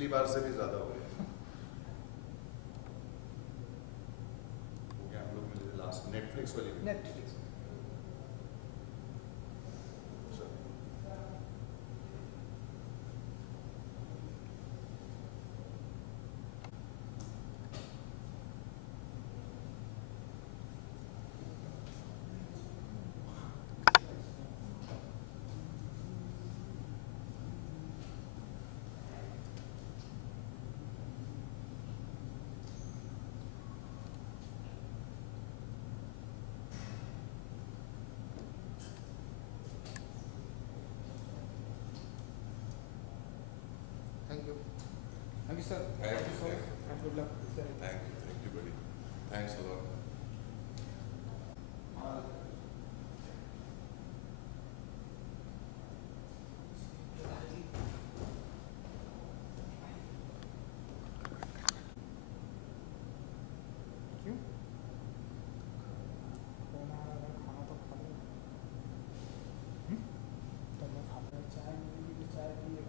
पिछली बार से भी ज़्यादा हो गया। हो गया हम लोग मिले लास्ट नेटफ्लिक्स वाली Netflix. Thank you. Thank you, sir. Thank you, so sir. much. And good luck, sir. Thank you, buddy. Thanks a lot. क्यों? खाना तो खा लिया। तो मैं खाता चाय पी चाय पिए।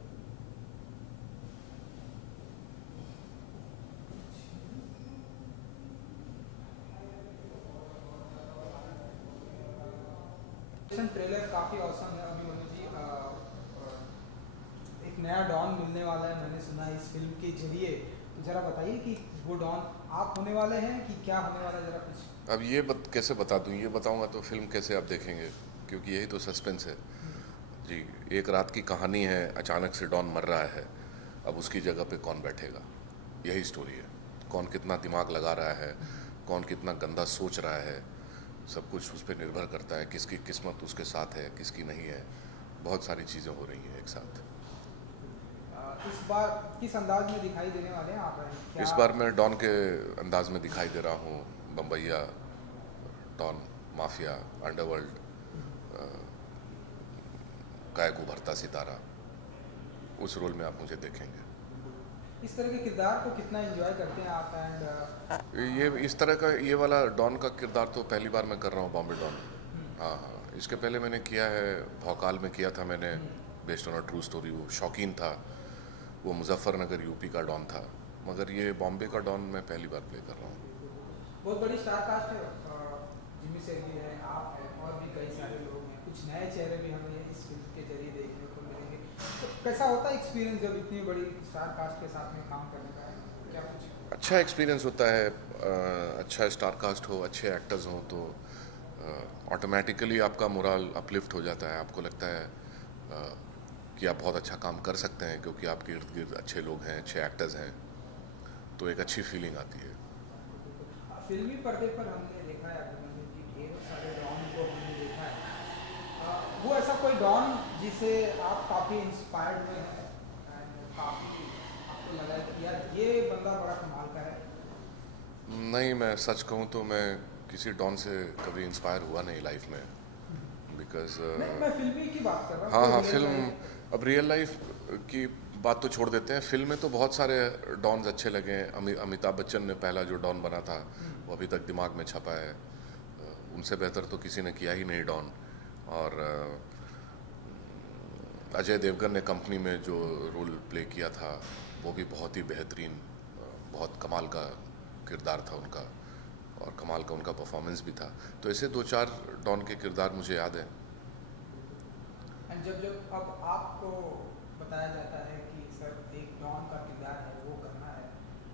ट्रेलर काफ़ी औसम है अभिमन्यु जी। एक नया डॉन मिलने वाला है, मैंने सुना है इस फिल्म के जरिए। तो ज़रा बताइए कि वो डॉन आप होने वाले हैं कि क्या होने वाला है, ज़रा कुछ। अब ये कैसे बता दूं? ये बताऊंगा तो फिल्म कैसे आप देखेंगे, क्योंकि यही तो सस्पेंस है जी। एक रात की कहानी है, अचानक से डॉन मर रहा है, अब उसकी जगह पे कौन बैठेगा, यही स्टोरी है। कौन कितना दिमाग लगा रहा है, कौन कितना गंदा सोच रहा है, सब कुछ उस पर निर्भर करता है। किसकी किस्मत उसके साथ है, किसकी नहीं है। बहुत सारी चीज़ें हो रही हैं एक साथ। इस बार किस अंदाज में दिखाई देने वाले हैं आप? क्या इस बार मैं डॉन के अंदाज में दिखाई दे रहा हूँ। बम्बैया डॉन, माफिया, अंडरवर्ल्ड का एक उभरता सितारा, उस रोल में आप मुझे देखेंगे। इस तरह के किरदार को कितना एंजॉय करते हैं आप? एंड ये इस तरह का ये वाला डॉन का किरदार तो पहली बार मैं कर रहा हूँ, बॉम्बे डॉन। हाँ हाँ, इसके पहले मैंने किया है, भौकाल में किया था मैंने, based on a true story. वो शौकीन था, वो मुजफ्फरनगर यूपी का डॉन था, मगर ये बॉम्बे का डॉन मैं पहली बार प्ले कर रहा हूँ। बहुत बड़ी स्टार कास्ट है। जिमी सेठी है, आप हैं, और भी कई सारे लोग हैं। कुछ नए चेहरे भी हमें इस फिल्म के जरिए देखने को मिलेंगे। तो कैसा होता है एक्सपीरियंस जब इतनी बड़ी स्टार कास्ट के साथ में काम करने का? क्या कुछ अच्छा एक्सपीरियंस होता है। अच्छा स्टार कास्ट हो, अच्छे एक्टर्स हों तो ऑटोमेटिकली आपका मोरल अपलिफ्ट हो जाता है। आपको लगता है कि आप बहुत अच्छा काम कर सकते हैं, क्योंकि आपके इर्द गिर्द अच्छे लोग हैं, अच्छे एक्टर्स हैं, तो एक अच्छी फीलिंग आती है। फिल्मी पर्दे पर हमने देखा है अभिमन्यु जी, ढेर सारे डॉन को हमने देखा है। वो ऐसा कोई डॉन जिसे आप काफ़ी इंस्पायर्ड हुए हैं, काफ़ी आपको लगा है कि यार ये बंदा बड़ा कमाल का है? नहीं, मैं सच कहूँ तो मैं किसी डॉन से कभी इंस्पायर हुआ नहीं लाइफ में, बिकॉज मैं फिल्मी की बात कर रहा हूँ। हाँ हाँ, कोई real फिल्म, life- अब रियल लाइफ की बात तो छोड़ देते हैं। फिल्म में तो बहुत सारे डॉन्स अच्छे लगे हैं। अमिताभ बच्चन ने पहला जो डॉन बना था वो अभी तक दिमाग में छपा है। उनसे बेहतर तो किसी ने किया ही नहीं डॉन। और अजय देवगन ने कंपनी में जो रोल प्ले किया था वो भी बहुत ही बेहतरीन, बहुत कमाल का किरदार था उनका, और कमाल का उनका परफॉर्मेंस भी था। तो ऐसे दो चार डॉन के किरदार मुझे याद हैं। एंड जब जब अब आपको बताया जाता है कि सर एक डॉन का किरदार है वो करना है,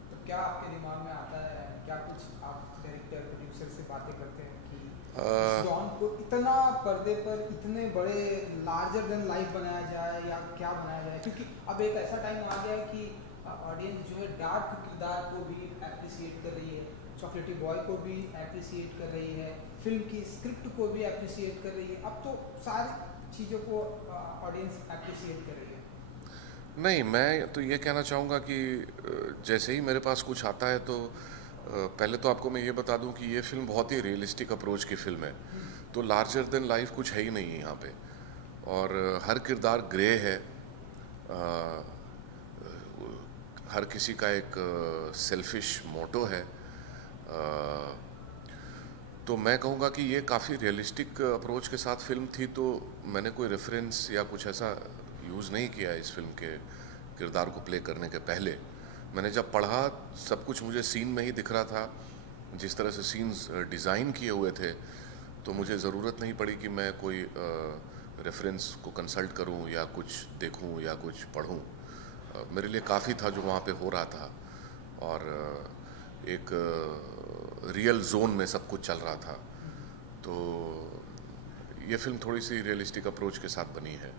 तो क्या आपके दिमाग में आता है? क्या कुछ आप डायरेक्टर प्रोड्यूसर से बातें करते हैं कि इस डॉन को इतना पर्दे पर इतने बड़े लार्जर देन लाइफ बनाया जाए, या क्या बनाया जाए? क्योंकि अब एक ऐसा टाइम आ गया है कि ऑडियंस जो है डार्क किरदार को भी एप्रिसिएट कर रही है, चॉकलेटी बॉय को भी एप्रिसिएट कर रही है, फिल्म की स्क्रिप्ट को भी एप्रिसिएट कर रही है। अब तो सारी चीज़ों को ऑडियंस एप्रिसिएट कर रही है। नहीं, मैं तो ये कहना चाहूँगा कि जैसे ही मेरे पास कुछ आता है तो पहले तो आपको मैं ये बता दूं कि ये फिल्म बहुत ही रियलिस्टिक अप्रोच की फिल्म है। तो लार्जर देन लाइफ कुछ है ही नहीं है यहाँ पे, और हर किरदार ग्रे है। अ, हर किसी का एक सेल्फिश मोटो है। तो मैं कहूँगा कि ये काफ़ी रियलिस्टिक अप्रोच के साथ फिल्म थी, तो मैंने कोई रेफरेंस या कुछ ऐसा यूज़ नहीं किया है इस फिल्म के किरदार को प्ले करने के पहले मैंने जब पढ़ा, सब कुछ मुझे सीन में ही दिख रहा था, जिस तरह से सीन्स डिज़ाइन किए हुए थे, तो मुझे ज़रूरत नहीं पड़ी कि मैं कोई रेफरेंस को कंसल्ट करूं या कुछ देखूं या कुछ पढ़ूं। मेरे लिए काफ़ी था जो वहाँ पे हो रहा था, और एक रियल जोन में सब कुछ चल रहा था। तो ये फिल्म थोड़ी सी रियलिस्टिक अप्रोच के साथ बनी है।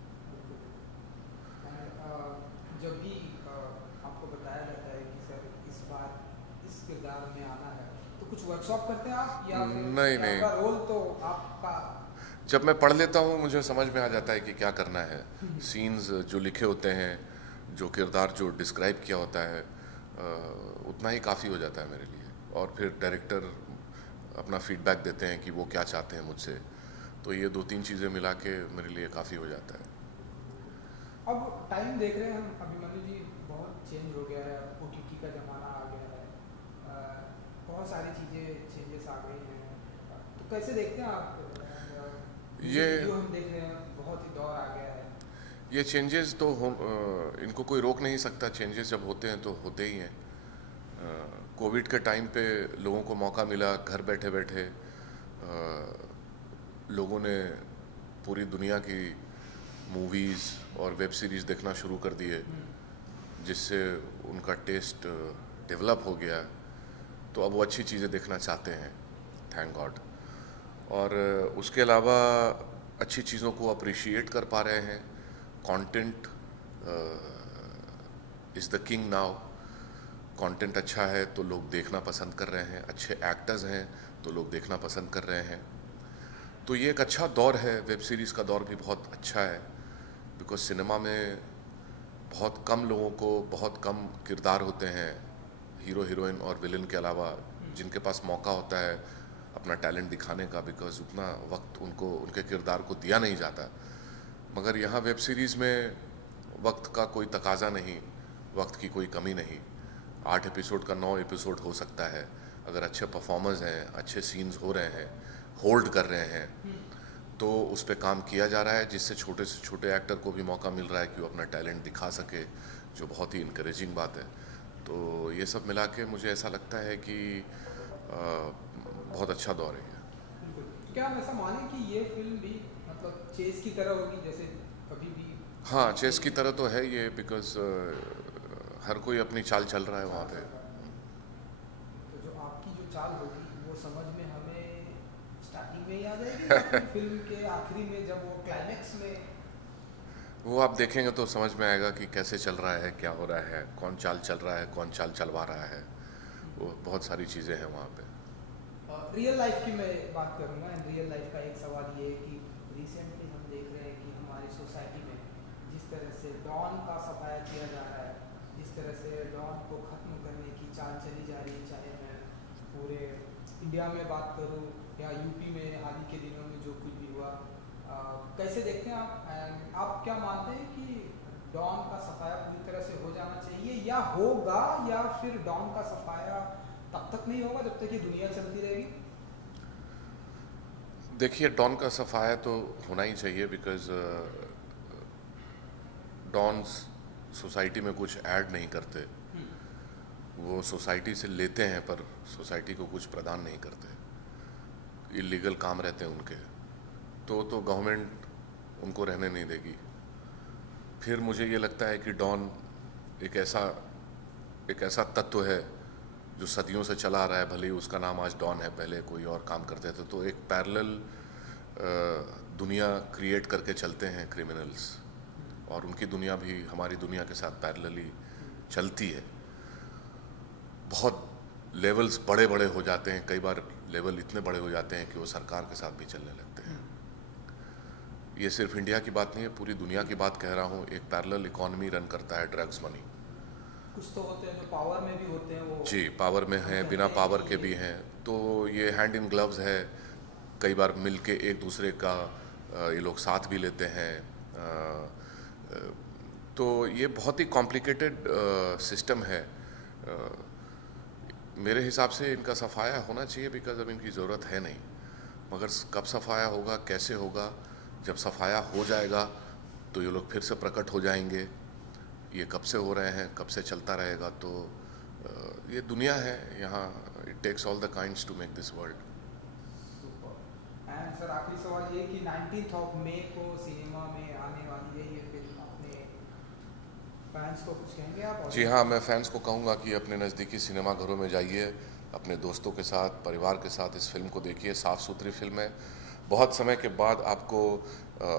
जब भी आपको बताया जाता है कि सर इस बार इस किरदार में आना है, तो कुछ वर्कशॉप करते हैं आप या फिर नहीं। आपका रोल तो आपका जब मैं पढ़ लेता हूँ मुझे समझ में आ जाता है कि क्या करना है। सीन्स जो लिखे होते हैं, जो किरदार जो डिस्क्राइब किया होता है, उतना ही काफ़ी हो जाता है मेरे लिए। और फिर डायरेक्टर अपना फीडबैक देते हैं कि वो क्या चाहते हैं मुझसे, तो ये 2-3 चीज़ें मिला के मेरे लिए काफ़ी हो जाता है। अब टाइम देख रहे हैं हम, अभिमन्यु जी, बहुत चेंज हो गया है, OTT का ज़माना आ गया है, बहुत सारी चीज़ें चेंजेस आ गई हैं, तो कैसे देखते हैं आप ये जो हम देख रहे हैं, बहुत ही दौर आ गया है। ये चेंजेस तो इनको कोई रोक नहीं सकता। चेंजेस जब होते हैं तो होते ही हैं। कोविड के टाइम पे लोगों को मौका मिला, घर बैठे बैठे लोगों ने पूरी दुनिया की मूवीज़ और वेब सीरीज़ देखना शुरू कर दिए, जिससे उनका टेस्ट डेवलप हो गया। तो अब वो अच्छी चीज़ें देखना चाहते हैं, थैंक गॉड। और उसके अलावा अच्छी चीज़ों को अप्रिशिएट कर पा रहे हैं। Content is the king now. Content अच्छा है तो लोग देखना पसंद कर रहे हैं, अच्छे एक्टर्स हैं तो लोग देखना पसंद कर रहे हैं। तो ये एक अच्छा दौर है। वेब सीरीज़ का दौर भी बहुत अच्छा है, बिकॉज सिनेमा में बहुत कम लोगों को बहुत कम किरदार होते हैं, हीरो हीरोइन और विलन के अलावा, जिनके पास मौका होता है अपना टैलेंट दिखाने का, बिकॉज उतना वक्त उनको उनके किरदार को दिया नहीं जाता। मगर यहाँ वेब सीरीज़ में वक्त का कोई तकाजा नहीं, वक्त की कोई कमी नहीं। 8 एपिसोड का 9 एपिसोड हो सकता है, अगर अच्छे परफॉर्मर्स हैं, अच्छे सीन्स हो रहे हैं, होल्ड कर रहे हैं, तो उस पर काम किया जा रहा है, जिससे छोटे से छोटे एक्टर को भी मौका मिल रहा है कि वो अपना टैलेंट दिखा सके, जो बहुत ही इनकरेजिंग बात है। तो ये सब मिला के मुझे ऐसा लगता है कि बहुत अच्छा दौर है ये। बिल्कुल। क्या हम ऐसा माने कि ये फिल्म भी मतलब चेस की तरह होगी, जैसे कभी भी? हाँ, चेस की तरह तो है ये, बिकॉज हर कोई अपनी चाल चल रहा है वहाँ पे। तो जो आपकी जो चाल होगी वो समझ में हमें स्टार्टिंग में ही आ जाएगी या फिर फिल्म के आखिरी में जब वो क्लाइमेक्स में? वो आप देखेंगे तो समझ में आएगा कि कैसे चल रहा है, क्या हो रहा है, कौन चाल चल रहा है, कौन चाल चलवा रहा है। वो बहुत सारी चीज़ें हैं वहाँ पे। रियल लाइफ की मैं बात करूँगा। रियल लाइफ का एक सवाल ये है कि रिसेंटली हम देख रहे हैं कि हमारी सोसाइटी में जिस तरह से डॉन का सफाया किया जा रहा है, जिस तरह से डॉन को ख़त्म करने की चाल चली जा रही है, चाहे मैं पूरे इंडिया में बात करूँ या यूपी में हाल ही के दिनों में जो कुछ भी हुआ, कैसे देखते हैं आप? एंड आप क्या मानते हैं कि डॉन का सफाया पूरी तरह से हो जाना चाहिए या होगा, या फिर डॉन का सफाया तब तक नहीं होगा जब तक ये दुनिया चलती रहेगी? देखिए, डॉन का सफाया तो होना ही चाहिए, बिकॉज डॉन्स सोसाइटी में कुछ ऐड नहीं करते। वो सोसाइटी से लेते हैं पर सोसाइटी को कुछ प्रदान नहीं करते। इलीगल काम रहते हैं उनके, तो गवर्नमेंट उनको रहने नहीं देगी। फिर मुझे ये लगता है कि डॉन एक ऐसा तत्व है जो सदियों से चला आ रहा है, भले ही उसका नाम आज डॉन है, पहले कोई और काम करते थे। तो एक पैरेलल दुनिया क्रिएट करके चलते हैं क्रिमिनल्स, और उनकी दुनिया भी हमारी दुनिया के साथ पैरेलली चलती है। बहुत लेवल्स बड़े बड़े हो जाते हैं, कई बार लेवल इतने बड़े हो जाते हैं कि वो सरकार के साथ भी चलने लगते हैं। ये सिर्फ इंडिया की बात नहीं है, पूरी दुनिया की बात कह रहा हूँ। एक पैरेलल इकोनॉमी रन करता है ड्रग्स मनी। कुछ तो होते हैं जो पावर में भी होते हैं, वो जी, पावर में हैं, बिना पावर के भी हैं। तो ये हैंड इन ग्लव्स है। कई बार मिल के एक दूसरे का ये लोग साथ भी लेते हैं। तो ये बहुत ही कॉम्प्लिकेटेड सिस्टम है। मेरे हिसाब से इनका सफाया होना चाहिए, बिकॉज अब इनकी ज़रूरत है नहीं। मगर कब सफाया होगा, कैसे होगा? जब सफाया हो जाएगा तो ये लोग फिर से प्रकट हो जाएंगे। ये कब से हो रहे हैं, कब से चलता रहेगा। तो ये दुनिया है यहाँ, it takes all the kinds to make this world. And sir आखिरी सवाल ये कि 19th ऑफ मई को सिनेमा में आने वाली है ये फिल्म, अपने फैंस को कुछ कहेंगे आप? जी हाँ, मैं फैंस को कहूँगा कि अपने नज़दीकी सिनेमा घरों में जाइए, अपने दोस्तों के साथ, परिवार के साथ इस फिल्म को देखिए। साफ़ सुथरी फिल्म है। बहुत समय के बाद आपको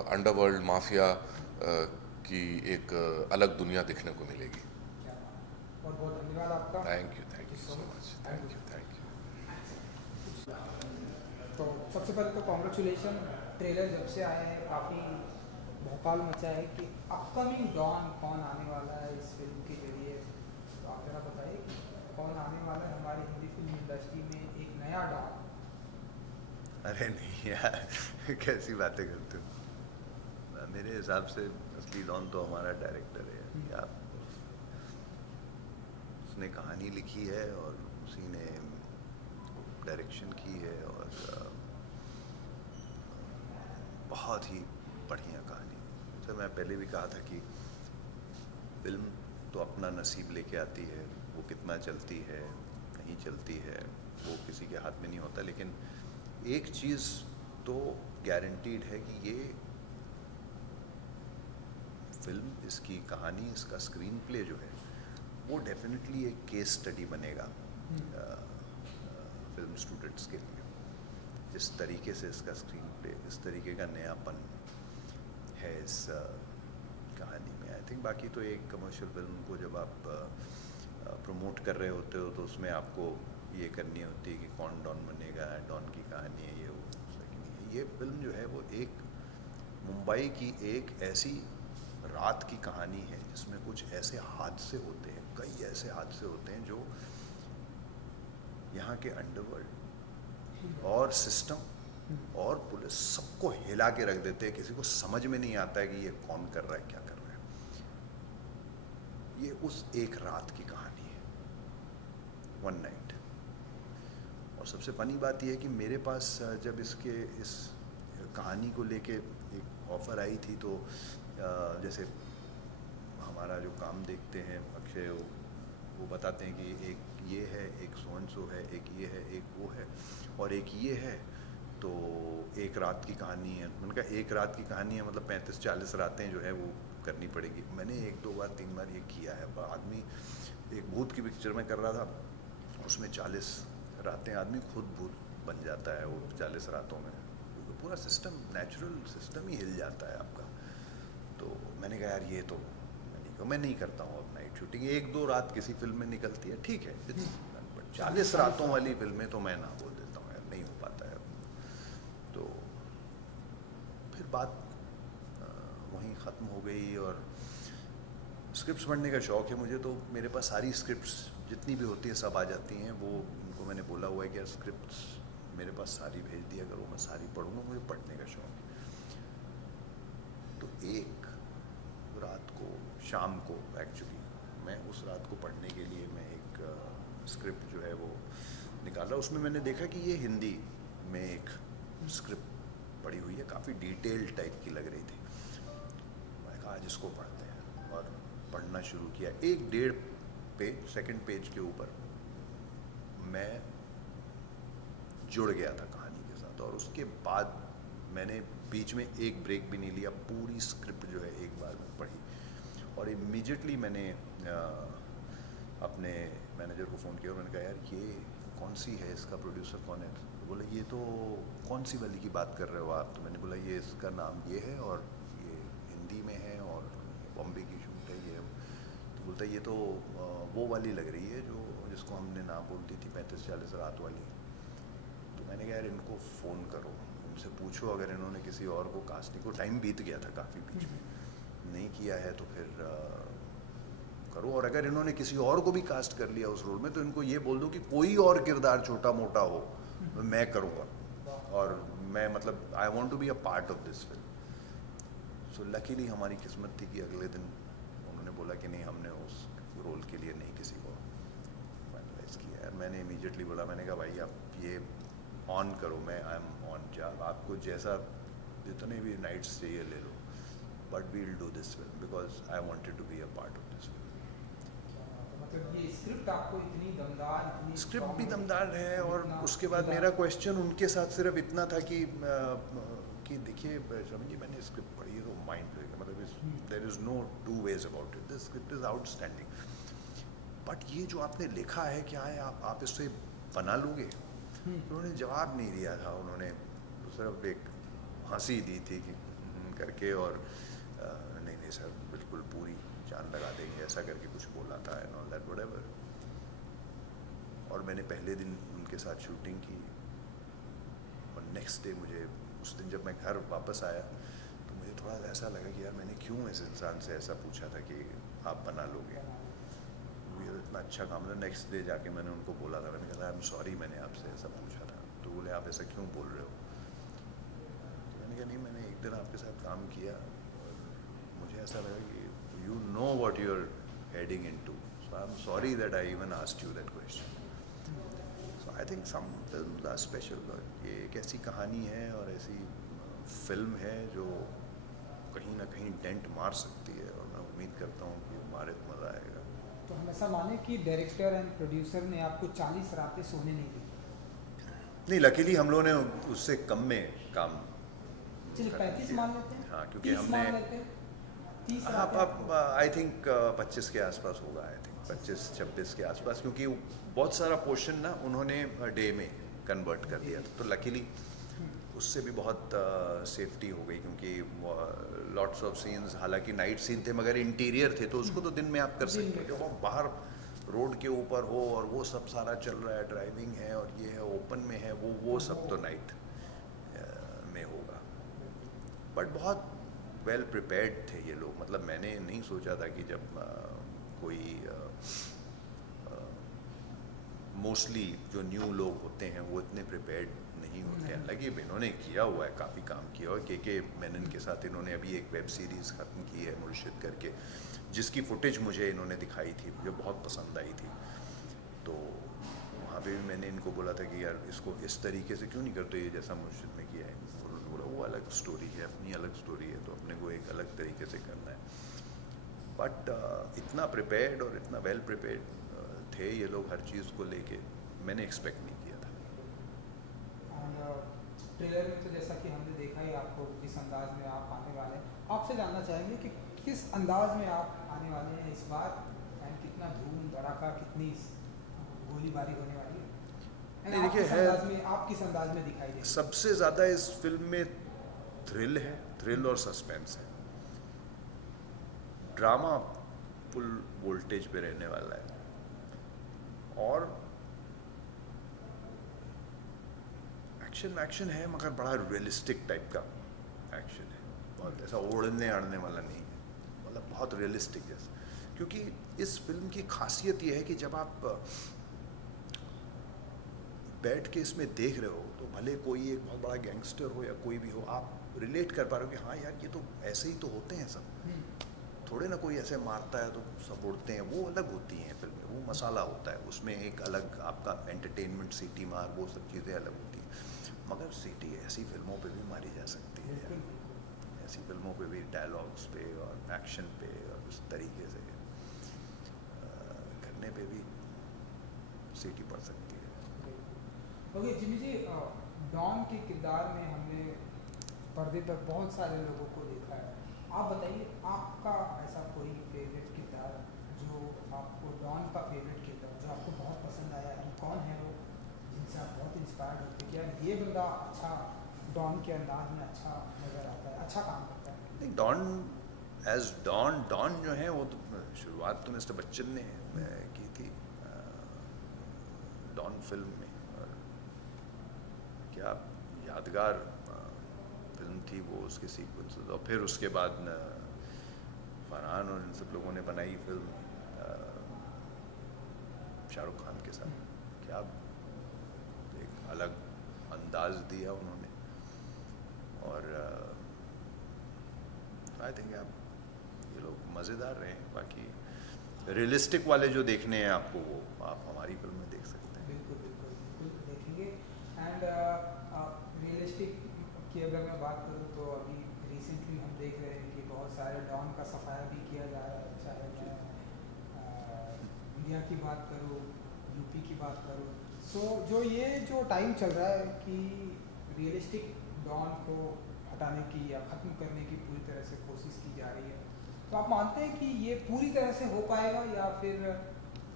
अंडरवर्ल्ड माफिया की एक अलग दुनिया देखने को मिलेगी। बहुत बहुत धन्यवाद आपका। Thank you so much. Thank you. तो सबसे पहले तो कॉन्ग्रेचुलेशन, ट्रेलर जब से आए हैं काफ़ी भौकाल मचा है कि अपकमिंग डॉन कौन आने वाला है इस फिल्म के जरिए। तो आप जरा बताइए कि कौन आने वाला है हमारी हिंदी फिल्म इंडस्ट्री में एक नया डॉन। अरे नहीं यार, कैसी बातें करते हो। मेरे हिसाब से असली डॉन तो हमारा डायरेक्टर है। या उसने कहानी लिखी है और उसी ने डायरेक्शन की है, और बहुत ही बढ़िया कहानी। जैसे मैं पहले भी कहा था कि फिल्म तो अपना नसीब लेके आती है, वो कितना चलती है नहीं चलती है वो किसी के हाथ में नहीं होता। लेकिन एक चीज़ तो गारंटीड है कि ये फिल्म, इसकी कहानी, इसका स्क्रीन प्ले जो है वो डेफिनेटली एक केस स्टडी बनेगा फिल्म स्टूडेंट्स के लिए। जिस तरीके से इसका स्क्रीन प्ले, इस तरीके का नयापन है इस कहानी में, आई थिंक। बाकी तो एक कमर्शियल फिल्म को जब आप प्रमोट कर रहे होते हो तो उसमें आपको ये करनी होती है कि कौन डॉन बनेगा, डॉन की कहानी है, ये वो। ये फिल्म जो है वो एक मुंबई की एक ऐसी रात की कहानी है जिसमें कुछ ऐसे हादसे होते हैं, कई ऐसे हादसे होते हैं जो यहाँ के अंडरवर्ल्ड और सिस्टम और पुलिस सबको हिला के रख देते हैं। किसी को समझ में नहीं आता है कि ये कौन कर रहा है, क्या कर रहा है। ये उस एक रात की कहानी है, वन नाइट। और सबसे फनी बात यह है कि मेरे पास जब इस कहानी को लेके एक ऑफ़र आई थी तो जैसे हमारा जो काम देखते हैं अक्षय, वो बताते हैं कि एक ये है, एक सो एंड सो है, एक ये है, एक वो है, और एक ये है, तो एक रात की कहानी है। मैंने कहा एक रात की कहानी है मतलब 35-40 रातें जो है वो करनी पड़ेगी। मैंने 1-2 बार 3 बार ये किया है। आदमी एक भूत की पिक्चर में कर रहा था, उसमें 40 रातें आदमी खुद भूत बन जाता है वो 40 रातों में। पूरा सिस्टम, नेचुरल सिस्टम ही हिल जाता है आपका। तो मैंने कहा यार ये तो मैं नहीं करता हूँ अब नाइट शूटिंग। 1-2 रात किसी फिल्म में निकलती है, ठीक है, बट 40 रातों वाली फिल्में तो मैं ना बोल देता हूँ यार, नहीं हो पाता है। तो फिर बात वहीं ख़त्म हो गई। और स्क्रिप्ट्स पढ़ने का शौक़ है मुझे, तो मेरे पास सारी स्क्रिप्ट्स जितनी भी होती हैं सब आ जाती हैं। वो उनको मैंने बोला हुआ है कि यार स्क्रिप्ट्स मेरे पास सारी भेज दिया करो, मैं सारी पढ़ूँगा, मुझे पढ़ने का शौक़ है। तो एक रात को, शाम को एक्चुअली, मैं उस रात को पढ़ने के लिए मैं एक स्क्रिप्ट जो है वो निकाला। उसमें मैंने देखा कि ये हिंदी में एक स्क्रिप्ट पड़ी हुई है, काफ़ी डिटेल्ड टाइप की लग रही थी। मैंने कहा आज इसको पढ़ते हैं, और पढ़ना शुरू किया। 1-1.5 पेज, सेकंड पेज के ऊपर मैं जुड़ गया था कहानी के साथ। और उसके बाद मैंने बीच में एक ब्रेक भी नहीं लिया, पूरी स्क्रिप्ट जो है एक बार में पढ़ी। और इमीडिएटली मैंने अपने मैनेजर को फ़ोन किया और मैंने कहा यार ये कौन सी है, इसका प्रोड्यूसर कौन है? तो बोला ये तो कौन सी वाली की बात कर रहे हो आप? तो मैंने बोला ये इसका नाम ये है और ये हिंदी में है और बॉम्बे की शूट है ये। तो बोलता ये तो वो वाली लग रही है जो जिसको हमने ना बोल दी थी 35-40 रात वाली। तो मैंने कहा यार इनको फ़ोन करो, उनसे पूछो अगर इन्होंने किसी और को कास्टिंग को, टाइम बीत गया था काफ़ी बीच में, नहीं किया है तो फिर करो। और अगर इन्होंने किसी और को भी कास्ट कर लिया उस रोल में तो इनको ये बोल दो कि कोई और किरदार छोटा मोटा हो तो मैं करूँगा, और मैं मतलब I want to be a part of this film. So luckily हमारी किस्मत थी कि अगले दिन उन्होंने बोला कि नहीं, हमने उस रोल के लिए नहीं किसी को फाइनलाइज किया है। मैंने इमीडिएटली बोला, मैंने कहा भाई आप ये ऑन करो, मैं आई एम ऑन। आपको जैसा जितने भी नाइट्स चाहिए ले लो, but we'll do this film because I wanted to be a part of this film. तो मतलब ये स्क्रिप्ट आपको इतनी दमदार, इतनी स्क्रिप्ट भी strong दमदार है और इतना उसके बाद दमदार। मेरा क्वेश्चन उनके साथ सिर्फ इतना था कि देखिए समझिए मैंने स्क्रिप्ट पढ़ी है तो माइंड ब्लोइंग, मतलब there is no two ways about it, this script is outstanding, but ये जो आपने लिखा है क्या है, आप इससे बना लोगे? उन्होंने जवाब नहीं दिया था, उन्होंने सिर्फ एक हंसी दी थी कि करके, और नहीं नहीं सर बिल्कुल पूरी जान लगा देंगे ऐसा करके कुछ बोला था एंड ऑल दैट व्हाटएवर। और मैंने पहले दिन उनके साथ शूटिंग की और नेक्स्ट डे मुझे उस दिन जब मैं घर वापस आया तो मुझे थोड़ा ऐसा लगा कि यार मैंने क्यों इस इंसान से ऐसा पूछा था कि आप बना लोगे, ये तो इतना अच्छा काम था। नेक्स्ट डे जाके मैंने उनको बोला था, मैंने कहा आई एम सॉरी मैंने आपसे ऐसा पूछा था, तो बोले आप ऐसा क्यों बोल रहे हो? तो मैंने कहा नहीं मैंने एक दिन आपके साथ काम किया और मुझे ऐसा लगा कि you know what you are heading into, so I am sorry that I even asked you that question. So I think some films are special, ये एक ऐसी कहानी है और ऐसी फिल्म है जो कहीं ना कहीं डेंट मार सकती है, और मैं उम्मीद करता हूँ कि मारे तो मज़ा आएगा। तो हम ऐसा माने कि डायरेक्टर एंड प्रोड्यूसर ने आपको 40 रातें सोने नहीं दी? नहीं, लकीली हम लोगों ने उससे कम में काम, चलिए 35 मान लेते हैं। हाँ, क्योंकि 30 मान हमने- लेते हैं। 30 आप रातें। आई थिंक 25 के आसपास होगा, आई थिंक 25-26 के आसपास, क्योंकि बहुत सारा पोर्शन ना उन्होंने डे में कन्वर्ट कर दिया था, तो लकीली उससे भी बहुत सेफ्टी हो गई, क्योंकि लॉट्स ऑफ सीन्स हालांकि नाइट सीन थे मगर इंटीरियर थे, तो उसको तो दिन में आप कर दिन में सकते हो। कर वो बाहर रोड के ऊपर हो और वो सब सारा चल रहा है, ड्राइविंग है और ये है ओपन में है, वो सब तो नाइट में होगा। बट बहुत वेल प्रिपेयर्ड थे ये लोग, मतलब मैंने नहीं सोचा था कि जब कोई मोस्टली जो न्यू लोग होते हैं वो इतने प्रिपेयर्ड नहीं होते हैं। हालांकि इन्होंने किया हुआ है, काफ़ी काम किया हुआ है। के मेनन के साथ इन्होंने अभी एक वेब सीरीज़ ख़त्म की है मुर्शिद करके, जिसकी फुटेज मुझे इन्होंने दिखाई थी, मुझे बहुत पसंद आई थी। तो वहाँ पे भी मैंने इनको बोला था कि यार इसको इस तरीके से क्यों नहीं करते ये जैसा मुर्शिद में किया है। उन्होंने बोला वो अलग स्टोरी है, अपनी अलग स्टोरी है, तो अपने को एक अलग तरीके से करना है। बट इतना प्रिपेयर्ड और इतना वेल प्रिपेयर्ड थे ये लोग हर चीज़ को लेके, मैंने एक्सपेक्ट नहीं किया था। ट्रेलर में तो जैसा कि हमने देखा ही आपको किस अंदाज में आप आने वाले हैं, आपसे जानना चाहेंगे कि किस अंदाज में आप आने वाले हैं इस बार, एंड कितना धूम धड़ाका, कितनी गोलीबारी होने वाली है? नहीं, देखिए है, आप किस अंदाज में दिखाई देंगे? सबसे ज़्यादा इस फिल्म में थ्रिल है, थ्रिल और सस्पेंस है। ड्रामा फुल वोल्टेज पे रहने वाला है और एक्शन है मगर बड़ा रियलिस्टिक टाइप का एक्शन है, बहुत ऐसा ओढ़ने आड़ने वाला नहीं है, मतलब बहुत रियलिस्टिक जैसा। क्योंकि इस फिल्म की खासियत ये है कि जब आप बैठ के इसमें देख रहे हो तो भले कोई एक बहुत बड़ा गैंगस्टर हो या कोई भी हो, आप रिलेट कर पा रहे हो कि हाँ यार ये तो ऐसे ही तो होते हैं सब, थोड़े ना कोई ऐसे मारता है तो सब उड़ते हैं। वो अलग होती हैं फिल्में, वो मसाला होता है, उसमें एक अलग आपका एंटरटेनमेंट, सीटी मार, वो सब चीज़ें अलग होती हैं। मगर सीटी ऐसी फिल्मों पे भी मारी जा सकती है यार, ऐसी फिल्मों पे भी डायलॉग्स पे और एक्शन पे और उस तरीके से करने पे भी सीटी पड़ सकती है। ओके जिमी जी, डॉन के किरदार में हमने पर्दे पर बहुत सारे लोगों को देखा है, आप बताइए आपका ऐसा कोई फेवरेट किरदार जो आपको, डॉन का फेवरेट किरदार जो आपको बहुत पसंद आया है, कौन है वो जिनसे आप बहुत इंस्पायर्ड होते हैं कि यार ये बंदा अच्छा डॉन के अंदाज में अच्छा नज़र आता है, अच्छा काम करता है? नहीं, डॉन एज डॉन जो है वो तो शुरुआत तो मिस्टर बच्चन ने की थी डॉन फिल्म में, और क्या यादगार फिल्म थी वो, उसके सीक्वेंसेस। और फिर उसके बाद फरहान और इन सब लोगों ने बनाई फिल्म शाहरुख खान के साथ, क्या एक अलग अंदाज दिया उन्होंने। और आई थिंक आप ये लोग मज़ेदार रहे हैं। बाकी रियलिस्टिक वाले जो देखने हैं आपको, वो आप हमारी फिल्म में देख सकते हैं। बिल्कुल बिल्कुल बिल्कुल देखेंगे। एंड रियलिस्टिक की अगर मैं बात करूँ तो अभी रिसेंटली हम देख रहे हैं कि बहुत बहुत सारे डॉन का सफाया भी किया जा रहा है, चाहे मैं इंडिया की बात करूँ, यूपी की बात करूँ। सो जो टाइम चल रहा है कि रियलिस्टिक डॉन को हटाने की या ख़त्म करने की पूरी तरह से कोशिश की जा रही है, तो आप मानते हैं कि ये पूरी तरह से हो पाएगा या फिर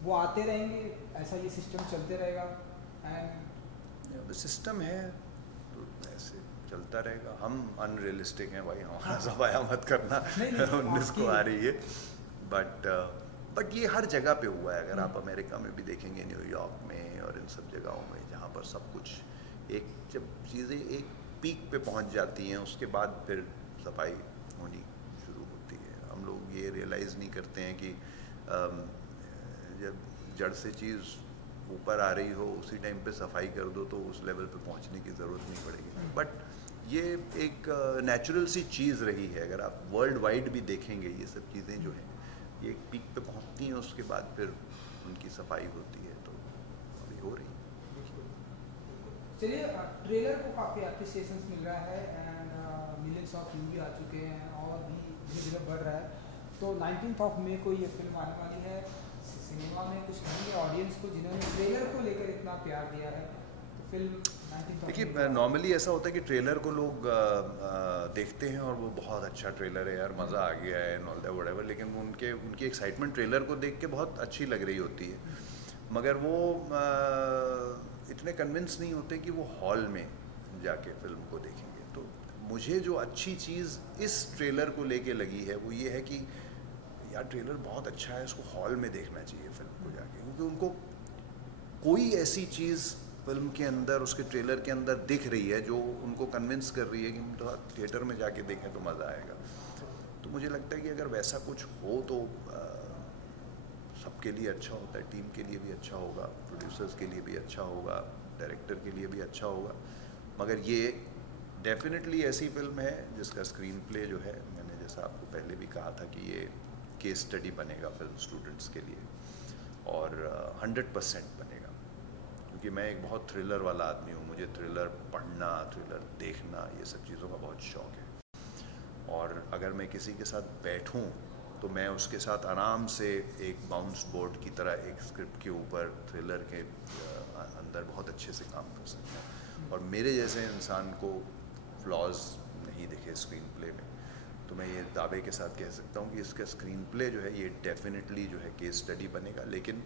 वो आते रहेंगे, ऐसा ये सिस्टम चलते रहेगा? एंड सिस्टम है तो ऐसे चलता रहेगा। हम अनरियलिस्टिक हैं भाई, हमारा सफाया मत करना। 19 को आ रही है, बट ये हर जगह पे हुआ है। अगर आप अमेरिका में भी देखेंगे, न्यूयॉर्क में और इन सब जगहों में, जहाँ पर सब कुछ जब चीज़ें एक पीक पे पहुँच जाती हैं, उसके बाद फिर सफाई होनी शुरू होती है। हम लोग ये रियलाइज़ नहीं करते हैं कि जब जड़ से चीज़ ऊपर आ रही हो उसी टाइम पे सफाई कर दो तो उस लेवल पे पहुंचने की ज़रूरत नहीं पड़ेगी। बट ये एक नेचुरल सी चीज़ रही है। अगर आप वर्ल्ड वाइड भी देखेंगे, ये सब चीज़ें जो हैं ये एक पीक पे पहुंचती हैं, उसके बाद फिर उनकी सफाई होती है, तो अभी हो रही है। चलिए, ट्रेलर को काफ़ी एप्रिसिएशन मिल रहा है एंड मिलियंस ऑफ व्यू भी आ चुके हैं और भी धीरे धीरे बढ़ रहा है। तो 19 मई को ये फिल्म आने वाली है। सिनेमा में कुछ कहेंगे ऑडियंस को जिन्होंने ट्रेलर को लेकर इतना प्यार दिया है, तो फिल्म 19 देखिए, नॉर्मली ऐसा होता है कि ट्रेलर को लोग देखते हैं और वो बहुत अच्छा ट्रेलर है यार, मज़ा आ गया है, ऑल दैट व्हाटएवर, लेकिन उनकी एक्साइटमेंट ट्रेलर को देख के बहुत अच्छी लग रही होती है, मगर वो इतने कन्विंस नहीं होते कि वो हॉल में जाके फिल्म को देखेंगे। तो मुझे जो अच्छी चीज़ इस ट्रेलर को लेके लगी है वो ये है कि यार ट्रेलर बहुत अच्छा है, इसको हॉल में देखना चाहिए फिल्म को जाके, क्योंकि उनको कोई ऐसी चीज़ फिल्म के अंदर, उसके ट्रेलर के अंदर दिख रही है जो उनको कन्विंस कर रही है कि हम तो थिएटर में जाके देखें तो मज़ा आएगा। तो मुझे लगता है कि अगर वैसा कुछ हो तो सबके लिए अच्छा होता है, टीम के लिए भी अच्छा होगा, प्रोड्यूसर्स के लिए भी अच्छा होगा, डायरेक्टर के लिए भी अच्छा होगा। मगर ये डेफिनेटली ऐसी फिल्म है जिसका स्क्रीन प्ले जो है, मैंने जैसा आपको पहले भी कहा था कि ये केस स्टडी बनेगा फिल्म स्टूडेंट्स के लिए, और 100% बनेगा, क्योंकि मैं एक बहुत थ्रिलर वाला आदमी हूँ। मुझे थ्रिलर पढ़ना, थ्रिलर देखना, ये सब चीज़ों का बहुत शौक़ है। और अगर मैं किसी के साथ बैठूँ तो मैं उसके साथ आराम से एक बाउंस बोर्ड की तरह एक स्क्रिप्ट के ऊपर थ्रिलर के अंदर बहुत अच्छे से काम कर सकता हूँ। और मेरे जैसे इंसान को फ्लॉज नहीं दिखे स्क्रीन प्ले में, तो मैं ये दावे के साथ कह सकता हूँ कि इसका स्क्रीन प्ले जो है ये डेफिनेटली जो है केस स्टडी बनेगा। लेकिन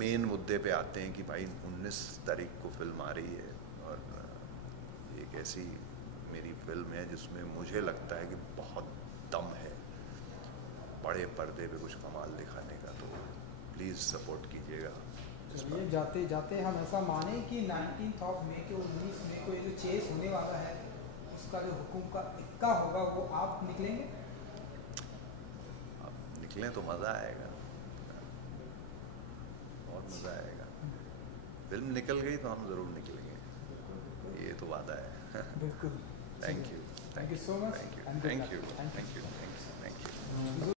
मेन मुद्दे पे आते हैं कि भाई 19 तारीख को फिल्म आ रही है और एक ऐसी मेरी फिल्म है जिसमें मुझे लगता है कि बहुत दम है बड़े पर्दे पे कुछ कमाल दिखाने का, तो प्लीज़ सपोर्ट कीजिएगा। चलिए, जाते जाते हम ऐसा माने कि 19 मई को 19 मई को ये जो चेस होने वाला है उसका जो हुकुम का इक्का होगा वो आप निकलेंगे? आप निकलें तो मज़ा आएगा, बहुत मज़ा आएगा। फिल्म निकल गई तो हम ज़रूर निकलेंगे, ये तो वादा है। बिल्कुल। Thank you so much. Thank you.